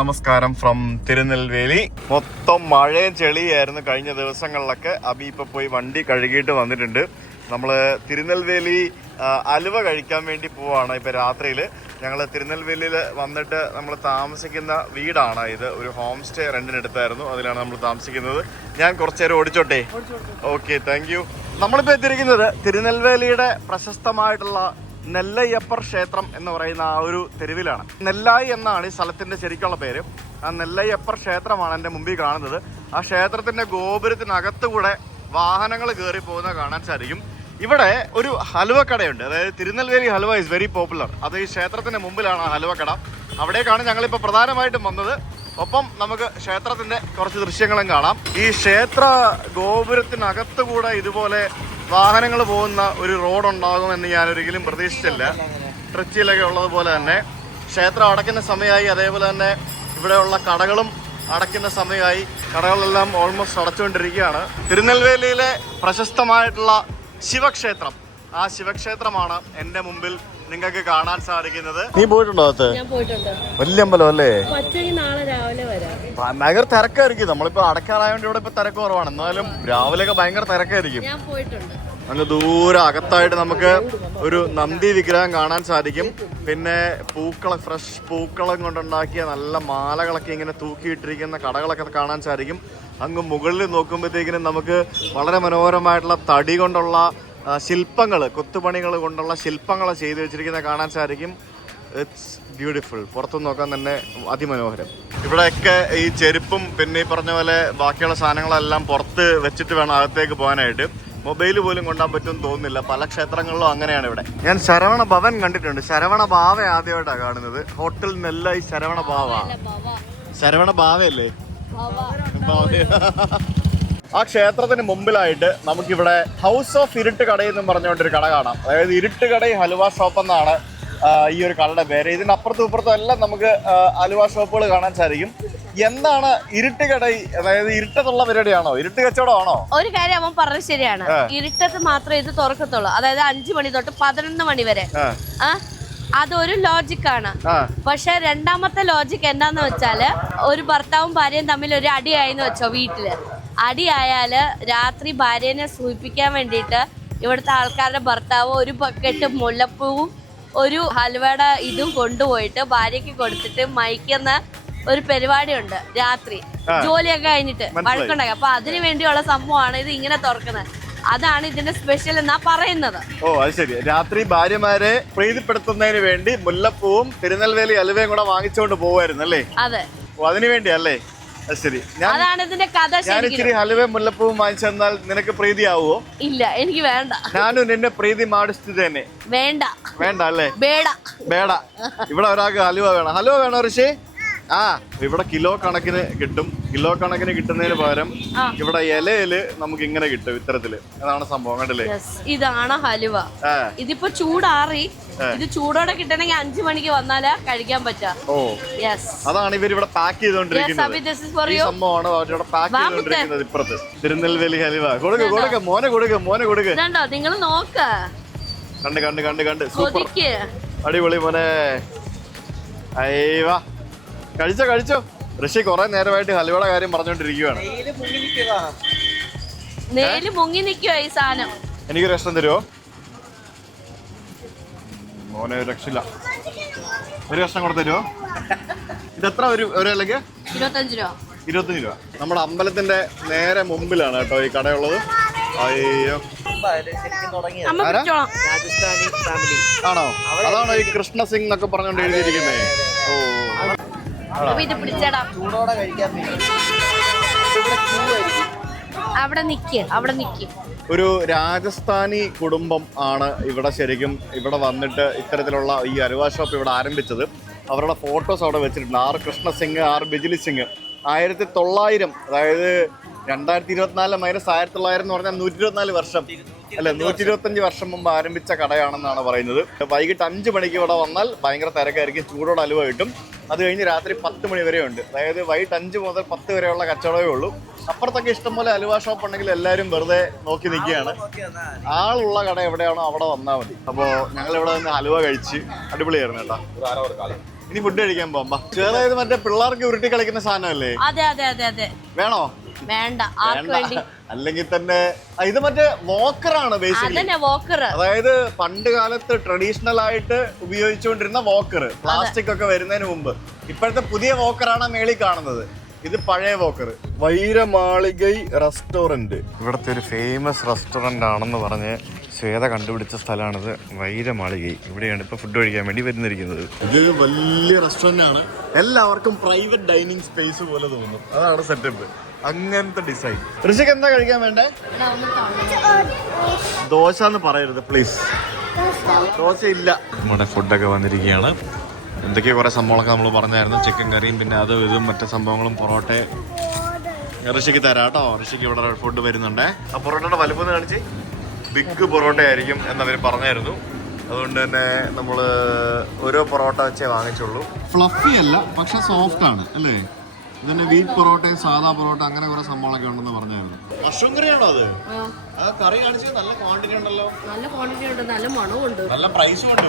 നമസ്കാരം ഫ്രം തിരുനെൽവേലി. മൊത്തം മഴയും ചെളിയായിരുന്നു കഴിഞ്ഞ ദിവസങ്ങളിലൊക്കെ. അബി ഇപ്പൊ പോയി വണ്ടി കഴുകിയിട്ട് വന്നിട്ടുണ്ട്. നമ്മൾ തിരുനെൽവേലി അലുവ കഴിക്കാൻ വേണ്ടി പോവാണ്. ഇപ്പൊ രാത്രിയിൽ ഞങ്ങൾ തിരുനെൽവേലിയിൽ വന്നിട്ട് നമ്മൾ താമസിക്കുന്ന വീടാണ് ഇത്. ഒരു ഹോം സ്റ്റേ റെന്റിനെടുത്തായിരുന്നു, അതിലാണ് നമ്മൾ താമസിക്കുന്നത്. ഞാൻ കുറച്ചു നേരം ഓടിച്ചോട്ടെ? Okay, thank you. നമ്മളിപ്പോൾ എത്തിയിരിക്കുന്നത് തിരുനെൽവേലിയുടെ പ്രശസ്തമായിട്ടുള്ള നെല്ലയ്യപ്പർ ക്ഷേത്രം എന്ന് പറയുന്ന ആ ഒരു തെരുവിലാണ്. നെല്ലായി എന്നാണ് ഈ സ്ഥലത്തിന്റെ ശരിക്കുള്ള പേര്. ആ നെല്ലയ്യപ്പർ ക്ഷേത്രമാണ് എൻ്റെ മുമ്പിൽ കാണുന്നത്. ആ ക്ഷേത്രത്തിന്റെ ഗോപുരത്തിനകത്തുകൂടെ വാഹനങ്ങൾ കയറി പോകുന്ന കാണാൻ സാധിക്കും. ഇവിടെ ഒരു ഹലുവക്കടയുണ്ട്, അതായത് Tirunelveli halwa is very popular. അത് ഈ ക്ഷേത്രത്തിന്റെ മുമ്പിലാണ് ആ ഹലുവക്കട. അവിടേക്കാണ് ഞങ്ങളിപ്പോൾ പ്രധാനമായിട്ടും വന്നത്. ഒപ്പം നമുക്ക് ക്ഷേത്രത്തിന്റെ കുറച്ച് ദൃശ്യങ്ങളും കാണാം. ഈ ക്ഷേത്ര ഗോപുരത്തിനകത്തുകൂടെ ഇതുപോലെ വാഹനങ്ങൾ പോകുന്ന ഒരു റോഡ് ഉണ്ടാകുമെന്ന് ഞാൻ ഒരിക്കലും പ്രതീക്ഷിച്ചില്ല. ട്രിച്ചിയിലൊക്കെ ഉള്ളതുപോലെ തന്നെ ക്ഷേത്രം അടയ്ക്കുന്ന സമയമായി. അതേപോലെ തന്നെ ഇവിടെയുള്ള കടകളും അടയ്ക്കുന്ന സമയമായി. കടകളെല്ലാം ഓൾമോസ്റ്റ് അടച്ചുകൊണ്ടിരിക്കുകയാണ്. തിരുനെൽവേലിയിലെ പ്രശസ്തമായിട്ടുള്ള ശിവക്ഷേത്രം, ആ ശിവക്ഷേത്രമാണ് എൻ്റെ മുമ്പിൽ നിങ്ങൾക്ക് കാണാൻ സാധിക്കുന്നത്. നീ പോയിട്ടുണ്ടോ? അത് വലിയ അമ്പലം അല്ലേ? ഭയങ്കര തിരക്കായിരിക്കും. നമ്മളിപ്പോ അടയ്ക്കാറായോണ്ട് ഇവിടെ ഇപ്പൊ തിരക്ക് കുറവാണ്. എന്നാലും രാവിലെയൊക്കെ ഭയങ്കര തിരക്കായിരിക്കും. അങ്ങ് ദൂരെ അകത്തായിട്ട് നമുക്ക് ഒരു നന്ദി വിഗ്രഹം കാണാൻ സാധിക്കും. പിന്നെ ഫ്രഷ് പൂക്കളം കൊണ്ടുണ്ടാക്കിയ നല്ല മാലകളൊക്കെ ഇങ്ങനെ തൂക്കിയിട്ടിരിക്കുന്ന കടകളൊക്കെ കാണാൻ സാധിക്കും. അങ്ങ് മുകളിൽ നോക്കുമ്പോഴത്തേക്കിനും നമുക്ക് വളരെ മനോഹരമായിട്ടുള്ള തടി കൊണ്ടുള്ള ശില്പങ്ങൾ, കൊത്തുപണികൾ കൊണ്ടുള്ള ശില്പങ്ങൾ ചെയ്തു വെച്ചിരിക്കുന്ന കാണാൻ സാധിക്കും. It's beautiful. പുറത്തുനിന്ന് നോക്കാൻ തന്നെ അതിമനോഹരം. ഇവിടെയൊക്കെ ഈ ചെരുപ്പും പിന്നെ ഈ പറഞ്ഞ പോലെ ബാക്കിയുള്ള സാധനങ്ങളെല്ലാം പുറത്ത് വെച്ചിട്ട് വേണം അകത്തേക്ക് പോകാനായിട്ട്. മൊബൈൽ പോലും കൊണ്ടുപോകാൻ പറ്റുമെന്ന് തോന്നുന്നില്ല. പല ക്ഷേത്രങ്ങളിലും അങ്ങനെയാണ്. ഇവിടെ ഞാൻ ശരവണ ഭവൻ കണ്ടിട്ടുണ്ട്. ശരവണ ഭാവ ആദ്യമായിട്ടാണ് കാണുന്നത്. ഹോട്ടൽ നെല്ലായി ശരവണ ഭാവ. ശരവണ ഭാവയല്ലേ? ആ ക്ഷേത്രത്തിന് മുമ്പിലായിട്ട് നമുക്കിവിടെ ഹൗസ് ഓഫ് ഇരുട്ട് കടയെന്നും പറഞ്ഞുകൊണ്ടൊരു കട കാണാം. അതായത് ഇരുട്ട് കട ഹലുവ ഷോപ്പ് എന്നാണ് ഈ ഒരു കടയുടെ പേര്. ഇതിന് അപ്പുറത്തും ഇപ്പുറത്തും എല്ലാം നമുക്ക് ഹലുവ ഷോപ്പുകൾ കാണാൻ സാധിക്കും. എന്താണ് ഇരുട്ട് കട? അതായത് ഇരുട്ടത്തുള്ള പരിപാടിയാണോ? ഇരുട്ട് കച്ചവടമാണോ? ഒരു കാര്യം അവൻ പറഞ്ഞത് ശരിയാണ്. ഇരുട്ടത്ത് മാത്രമേ ഇത് തുറക്കത്തുള്ളൂ. അതായത് 5 മണി തൊട്ട് 11 മണി വരെ. അതൊരു ലോജിക്കാണ്. പക്ഷെ രണ്ടാമത്തെ ലോജിക്ക് എന്താന്ന് വെച്ചാല്, ഒരു ഭർത്താവും ഭാര്യയും തമ്മിൽ ഒരു അടിയായെന്ന് വെച്ചോ, വീട്ടില് അടിയായാല് രാത്രി ഭാര്യനെ സൂചിപ്പിക്കാൻ വേണ്ടിയിട്ട് ഇവിടുത്തെ ആൾക്കാരുടെ ഭർത്താവ് ഒരു ബക്കറ്റ് മുല്ലപ്പൂവും ഒരു ഹൽവയുടെ ഇതും കൊണ്ടുപോയിട്ട് ഭാര്യയ്ക്ക് കൊടുത്തിട്ട് മയക്കുന്ന ഒരു പരിപാടിയുണ്ട് രാത്രി, ജോലിയൊക്കെ കഴിഞ്ഞിട്ട് വഴക്കുണ്ടാക്കി. അപ്പൊ അതിനു വേണ്ടിയുള്ള സംഭവമാണ് ഇത് ഇങ്ങനെ തുറക്കുന്നത്. അതാണ് ഇതിന്റെ സ്പെഷ്യൽ എന്നാ പറയുന്നത്. ഓ, അത് ശരി. രാത്രി ഭാര്യമാരെ പ്രീതിപ്പെടുത്തുന്നതിന് വേണ്ടി മുല്ലപ്പൂവും തിരുനെൽവേലി അലുവയും കൂടെ വാങ്ങിച്ചുകൊണ്ട് പോവായിരുന്നു അല്ലേ? അതെ, അതിനു വേണ്ടിയല്ലേ? ശരി. അതാണ് ഇതിന്റെ കഥ. ഞാൻ ഇച്ചിരി ഹലുവയും മുല്ലപ്പൂവും വാങ്ങിച്ചു തന്നാൽ നിനക്ക് പ്രീതിയാവോ? ഇല്ല, എനിക്ക് വേണ്ട. ഞാനും നിന്നെ പ്രീതി മാടിച്ചു തന്നെ. വേണ്ട. വേണ്ട അല്ലേ? വേട. ഇവിടെ ഒരാൾക്ക് ഹലുവ വേണം. ഹലുവ വേണോ ഋഷി? ഇവിടെ കിലോ കണക്കിന് കിട്ടും. കിലോ കണക്കിന് കിട്ടുന്നതിന് പകരം ഇവിടെ ഇലയില് നമുക്ക് ഇങ്ങനെ കിട്ടും, ഇത്തരത്തില്. അതാണ് സംഭവം. കണ്ടില്ലേ? ഇതാണ് ഹലുവ. ഇതിപ്പോ ചൂടാറി. ഇത് ചൂടോടെ കിട്ടണമെങ്കിൽ 5 മണിക്ക് വന്നാലേ കഴിക്കാൻ പറ്റാ. ഓ, അതാണ് ഇവരിവിടെ പാക്ക് ചെയ്തോണ്ടിരിക്കുന്നത്. സംഭവമാണ് അവരിവിടെ പാക്ക് ചെയ്തോണ്ടിരിക്കുന്നത്. ഇപ്പുറത്ത് തിരുനെൽവേലി ഹലുവ. കൊടുക്ക മോനെ കൊടുക്ക. നിങ്ങൾ നോക്ക. കണ്ട് സൂപ്പർ, അടിപൊളി മോനെ. അയ്യവാ, കഴിച്ചോ. ഋഷി കുറെ നേരമായിട്ട് ഹലുവയുടെ കാര്യം പറഞ്ഞോണ്ടിരിക്കുകയാണ്. നെയ്യില് മുങ്ങി നിൽക്കുവോ ഈ സാധനം? എനിക്കൊരു രസം തരുമോ മോനെ? ഒരു രക്ഷയില്ല. ഒരു കഷ്ണം കൂടെ തരുമോ? ഇതെത്ര ഒരു ഇലക്ക്? 25 രൂപ. 25 രൂപ. നമ്മുടെ അമ്പലത്തിന്റെ നേരെ മുമ്പിലാണ് കേട്ടോ ഈ കടയുള്ളത്. അയ്യോ, ആണോ? അതാണോ ഈ കൃഷ്ണ സിംഗ് എന്നൊക്കെ പറഞ്ഞോണ്ട് എഴുതിയിരിക്കുന്നത്? ഓ, ചൂടോടെ കഴിക്കാൻ അവിടെ നിക്ക്. ഒരു രാജസ്ഥാനി കുടുംബം ആണ് ഇവിടെ ശരിക്കും ഇവിടെ വന്നിട്ട് ഇത്തരത്തിലുള്ള ഈ ഹലുവ ഷോപ്പ് ഇവിടെ ആരംഭിച്ചത്. അവരുടെ ഫോട്ടോസ് അവിടെ വെച്ചിട്ടുണ്ട്. R Krishna Singh, R Bijili Singh. 1900, അതായത് 2024 മൈനസ് 1900 എന്ന് പറഞ്ഞാൽ 124 വർഷം അല്ലെ, 125 വർഷം മുമ്പ് ആരംഭിച്ച കടയാണെന്നാണ് പറയുന്നത്. വൈകിട്ട് 5 മണിക്ക് ഇവിടെ വന്നാൽ ഭയങ്കര തിരക്കായിരിക്കും. ചൂടോടെ ഹലുവ കിട്ടും. അത് കഴിഞ്ഞ് രാത്രി 10 മണി വരെ ഉണ്ട്. അതായത് വൈകിട്ട് 5 മുതൽ 10 വരെയുള്ള കച്ചവടമേ ഉള്ളൂ. അപ്പുറത്തൊക്കെ ഇഷ്ടംപോലെ ഹലുവ ഷോപ്പ് ഉണ്ടെങ്കിൽ എല്ലാവരും വെറുതെ നോക്കി നിൽക്കുകയാണ്. ആളുള്ള കട എവിടെയാണോ അവിടെ വന്നാൽ മതി. അപ്പോൾ ഞങ്ങൾ ഇവിടെ നിന്ന് ഹലുവ കഴിച്ച് അടിപൊളിയായിരുന്നു കേട്ടോ. ഇനി ഫുഡ് കഴിക്കാൻ പോകാം. ചെറുതായത് മറ്റേ പിള്ളേർക്ക് ഉരുട്ടി കളിക്കുന്ന സാധനമല്ലേ? അതെ അതെ അതെ അതെ. വേണോ? വേണ്ട. ആർക്ക് വേണ്ടി? അല്ലെങ്കിൽ തന്നെ ഇത് മറ്റേ വോക്കറാണ് ബേസിക്കലി. വോക്കർ, അതായത് പണ്ട് കാലത്ത് ട്രഡീഷണൽ ആയിട്ട് ഉപയോഗിച്ചുകൊണ്ടിരുന്ന വോക്കർ, പ്ലാസ്റ്റിക് ഒക്കെ വരുന്നതിന് മുമ്പ്. ഇപ്പോഴത്തെ പുതിയ വോക്കറാണ് മേളിൽ കാണുന്നത്. ഇത് പഴയ വോക്കർ. വൈരമാളികൈ റെസ്റ്റോറന്റ് ഇവിടുത്തെ ഒരു ഫേമസ് റെസ്റ്റോറന്റ് ആണെന്ന് പറഞ്ഞ് ശ്വേത കണ്ടുപിടിച്ച സ്ഥലമാണിത്. വൈരമാളികൈ. ഇവിടെയാണ് ഇപ്പൊ ഫുഡ് കഴിക്കാൻ വേണ്ടി വരുന്നിരിക്കുന്നത്. ഇത് വലിയ റെസ്റ്റോറന്റ് ആണ്. എല്ലാവർക്കും പ്രൈവറ്റ് ഡൈനിങ് സ്പേസ് പോലെ തോന്നും. അതാണ് സെറ്റപ്പ്. അങ്ങനത്തെ ഡിസൈൻ. ഋഷിക്ക് എന്താ കഴിക്കാൻ വേണ്ടേ? ദോശ എന്ന് പറയരുത് പ്ലീസ്. ദോശ ഇല്ല. നമ്മുടെ ഫുഡൊക്കെ വന്നിരിക്കുകയാണ്. എന്തൊക്കെയോ കുറെ സംഭവങ്ങളൊക്കെ നമ്മൾ പറഞ്ഞായിരുന്നു. ചിക്കൻ കറിയും പിന്നെ അതും ഇതും മറ്റു സംഭവങ്ങളും പൊറോട്ട ഋഷിക്ക് തരാം കേട്ടോ. ഋഷിക്ക് ഇവിടെ ഫുഡ് വരുന്നുണ്ടേ. ആ പൊറോട്ടയുടെ വലുപ്പം കാണിച്ച് ബിഗ് പൊറോട്ട ആയിരിക്കും എന്നവർ പറഞ്ഞായിരുന്നു. അതുകൊണ്ട് തന്നെ നമ്മൾ ഓരോ പൊറോട്ട വെച്ചേ വാങ്ങിച്ചുള്ളൂ. ഫ്ലഫി അല്ല, പക്ഷെ സോഫ്റ്റ് ആണ് അല്ലേ? ഇതിന്റെ വീറ്റ് പൊറോട്ടയും സാധാ പൊറോട്ട അങ്ങനെ കുറെ സംഭവങ്ങളൊക്കെ ഉണ്ടെന്ന് പറഞ്ഞായിരുന്നു. മഷ്റൂം കറിയാണോ അത്? ആ കറി കാണിച്ചത് നല്ല ക്വാണ്ടിറ്റി ഉണ്ടല്ലോ. നല്ല ക്വാണ്ടിറ്റി ഉണ്ട്, നല്ല മണവും ഉണ്ട്, നല്ല പ്രൈസും ഉണ്ട്.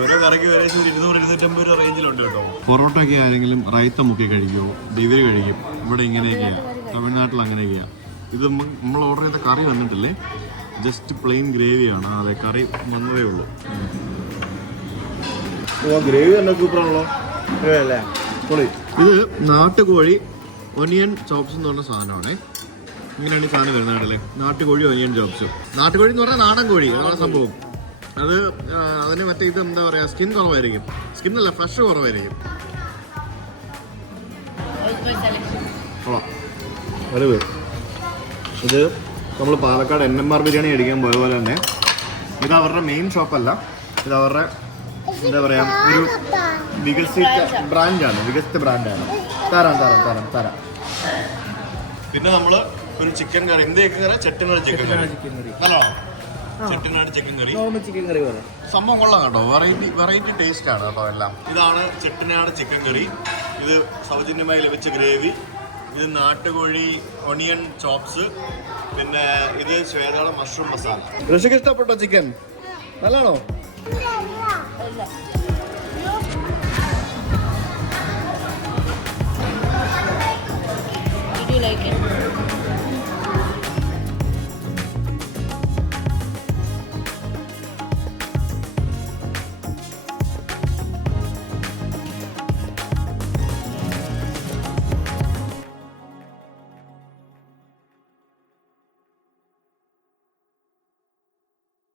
ഓരോ കറിക്ക് ഏകദേശം 200-250 രൂപ റേഞ്ചിലുണ്ട് കേട്ടോ. പൊറോട്ട ഒക്കെ ആരെങ്കിലും റൈത്ത മുക്കി കഴിക്കുമോ? ഇവര് കഴിക്കും. ഇവിടെ ഇങ്ങനെയൊക്കെയാണ്, തമിഴ്നാട്ടിൽ അങ്ങനെയൊക്കെയാണ്. ഇത് നമ്മൾ ഓർഡർ ചെയ്ത കറി വന്നിട്ടില്ലേ, ജസ്റ്റ് പ്ലെയിൻ ഗ്രേവിയാണ്. അതെ, കറി വന്നതേ ഉള്ളൂ. ഗ്രേവി തന്നെ സൂപ്പറാണല്ലോ. ഇത് നാട്ടുകോഴി ഒനിയൻ ചോപ്സ് എന്ന് പറഞ്ഞ സാധനമാണ്. ഇങ്ങനെയാണ് ഈ സാധനം വരുന്നതല്ലേ, നാട്ടുകോഴി ഒനിയൻ ചോപ്സ്. നാട്ടുകോഴി എന്ന് പറഞ്ഞാൽ നാടൻ കോഴി, അതാണ് സംഭവം. അത് അതിന് മറ്റേ ഇത് എന്താ പറയുക, സ്കിൻ കുറവായിരിക്കും. സ്കിന്നല്ല, ഫ്ലഷ് കുറവായിരിക്കും. ഇത് നമ്മൾ പാലക്കാട് NMR ബിരിയാണി അടിക്കാൻ പോയ പോലെ തന്നെ ഇത് അവരുടെ മെയിൻ ഷോപ്പല്ല, ഇത് അവരുടെ എന്താ പറയാ ഒരു വികസിച്ച ബ്രാൻഡാണ്. തരാം. പിന്നെ നമ്മള് ഒരു ചിക്കൻ കറി, എന്ത് ചിക്കൻ കറി? ചെട്ടിനാട് ചിക്കൻ കറി. ചെട്ടിനാട് ചിക്കൻ കറി, സംഭവം കൊള്ളാം കേട്ടോ. വെറൈറ്റി ടേസ്റ്റ് ആണ് കേട്ടോ എല്ലാം. ഇതാണ് ചെട്ടിനാട് ചിക്കൻ കറി. ഇത് സൗജന്യമായി ലഭിച്ച ഗ്രേവി. ഇത് നാട്ടുകോഴി ഒണിയൻ ചോപ്സ്. പിന്നെ ഇത് ശ്വേതയുടെ മഷ്റൂം മസാല. ഋഷിക്ക് ഇഷ്ടപ്പെട്ടോ ചിക്കൻ? നല്ലാണോ?